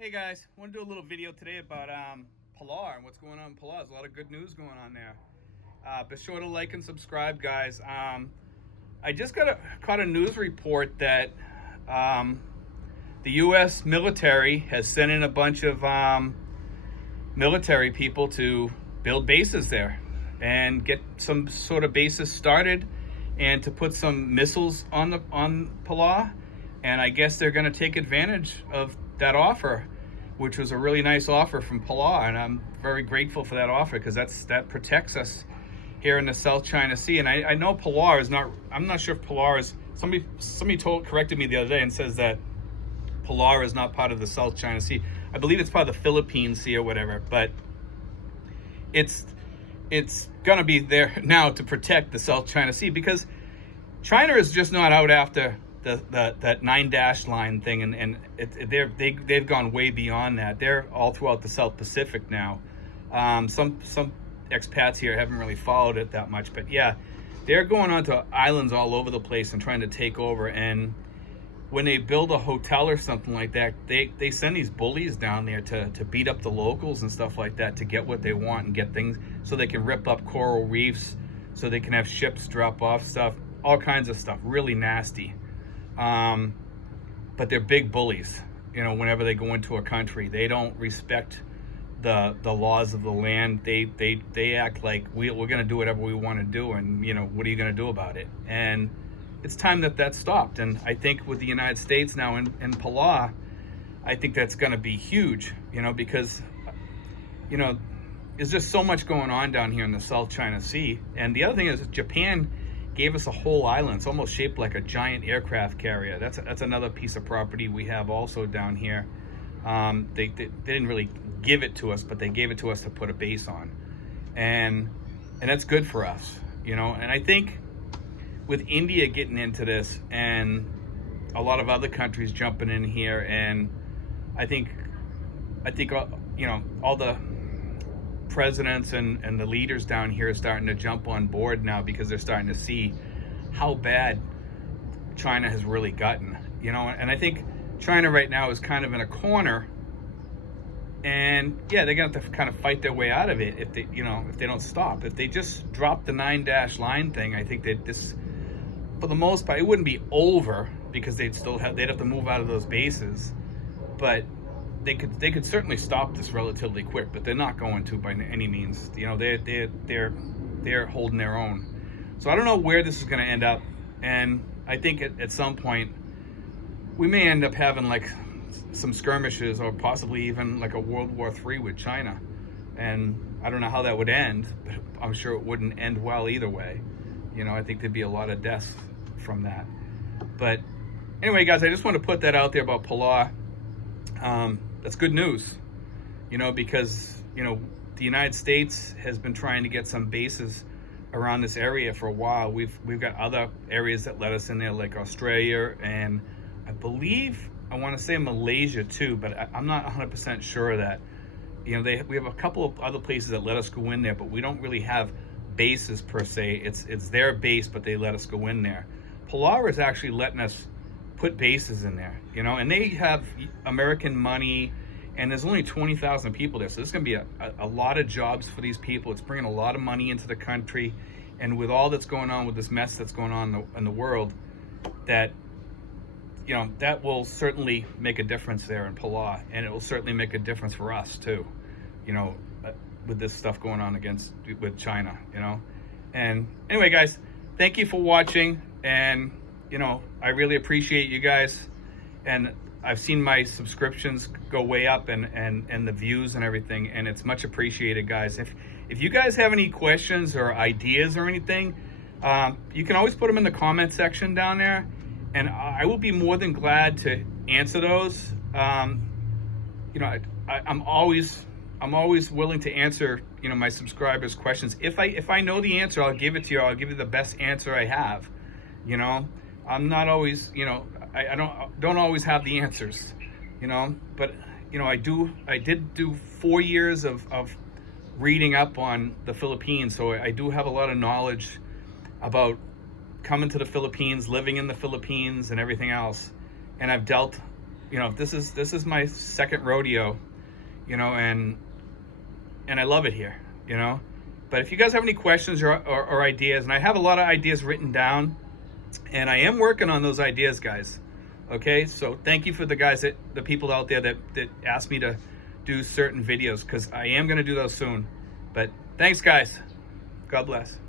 Hey guys, I want to do a little video today about Palau and what's going on in Palau. There's a lot of good news going on there. Be sure to like and subscribe, guys. I just caught a news report that the U.S. military has sent in a bunch of military people to build bases there and get some sort of bases started and to put some missiles on Palau. And I guess they're going to take advantage of that offer, which was a really nice offer from Palau, and I'm very grateful for that offer because that protects us here in the South China Sea. And I know Palau is not. I'm not sure if Palau is. Somebody corrected me the other day and says that Palau is not part of the South China Sea. I believe it's part of the Philippine Sea or whatever, but it's gonna be there now to protect the South China Sea because China is just not out after that 9-dash line thing, and they've gone way beyond that. They're all throughout the South Pacific now. Some expats here haven't really followed it that much, but yeah, they're going onto islands all over the place and trying to take over. And when they build a hotel or something like that, they send these bullies down there to beat up the locals and stuff like that to get what they want and get things so they can rip up coral reefs, so they can have ships drop off stuff, all kinds of stuff, really nasty. But they're big bullies. You know, whenever they go into a country, they don't respect the laws of the land. They act like we're going to do whatever we want to do, and you know, what are you going to do about it? And it's time that stopped. And I think with the United States now in Palau, I think that's going to be huge. You know, because you know, there's just so much going on down here in the South China Sea. And the other thing is, Japan gave us a whole island. It's almost shaped like a giant aircraft carrier. That's another piece of property we have also down here. They didn't really give it to us, but they gave it to us to put a base on, and that's good for us, you know. And I think with India getting into this and a lot of other countries jumping in here, and I think you know, all the presidents and the leaders down here are starting to jump on board now because they're starting to see how bad China has really gotten, you know. And I think China right now is kind of in a corner, and yeah, they're gonna have to kind of fight their way out of it if they don't stop. If they just drop the 9-dash line thing, I think that this, for the most part, it wouldn't be over because they'd have to move out of those bases, but they could certainly stop this relatively quick, but they're not going to by any means. You know, they're holding their own. So I don't know where this is going to end up, and I think at some point we may end up having like some skirmishes or possibly even like a World War III with China. And I don't know how that would end, but I'm sure it wouldn't end well either way. You know, I think there'd be a lot of deaths from that. But anyway, guys, I just want to put that out there about Palau. That's good news, you know, because, you know, the United States has been trying to get some bases around this area for a while. We've got other areas that let us in there, like Australia, and I believe, I want to say Malaysia too, but I'm not 100% sure of that. You know, we have a couple of other places that let us go in there, but we don't really have bases per se. It's their base, but they let us go in there. Palau is actually letting us put bases in there, you know, and they have American money, and there's only 20,000 people there, so there's going to be a lot of jobs for these people. It's bringing a lot of money into the country, and with all that's going on with this mess that's going on in the world, that, you know, that will certainly make a difference there in Palau, and it will certainly make a difference for us too, you know, with this stuff going on with China, you know. And anyway, guys, thank you for watching, and you know, I really appreciate you guys, and I've seen my subscriptions go way up and the views and everything, and it's much appreciated, guys. If you guys have any questions or ideas or anything, you can always put them in the comment section down there, and I will be more than glad to answer those. You know, I'm always willing to answer, you know, my subscribers' questions. If I know the answer, I'll give it to you. I'll give you the best answer I have, you know. I'm not always, you know, I don't always have the answers, you know, but you know, I did do 4 years of reading up on the Philippines, so I do have a lot of knowledge about coming to the Philippines, living in the Philippines and everything else. And I've dealt you know, this is my second rodeo, you know, and I love it here, you know. But if you guys have any questions or ideas, and I have a lot of ideas written down, and I am working on those ideas, guys. Okay, so thank you for the people out there that asked me to do certain videos, because I am going to do those soon. But thanks, guys. God bless.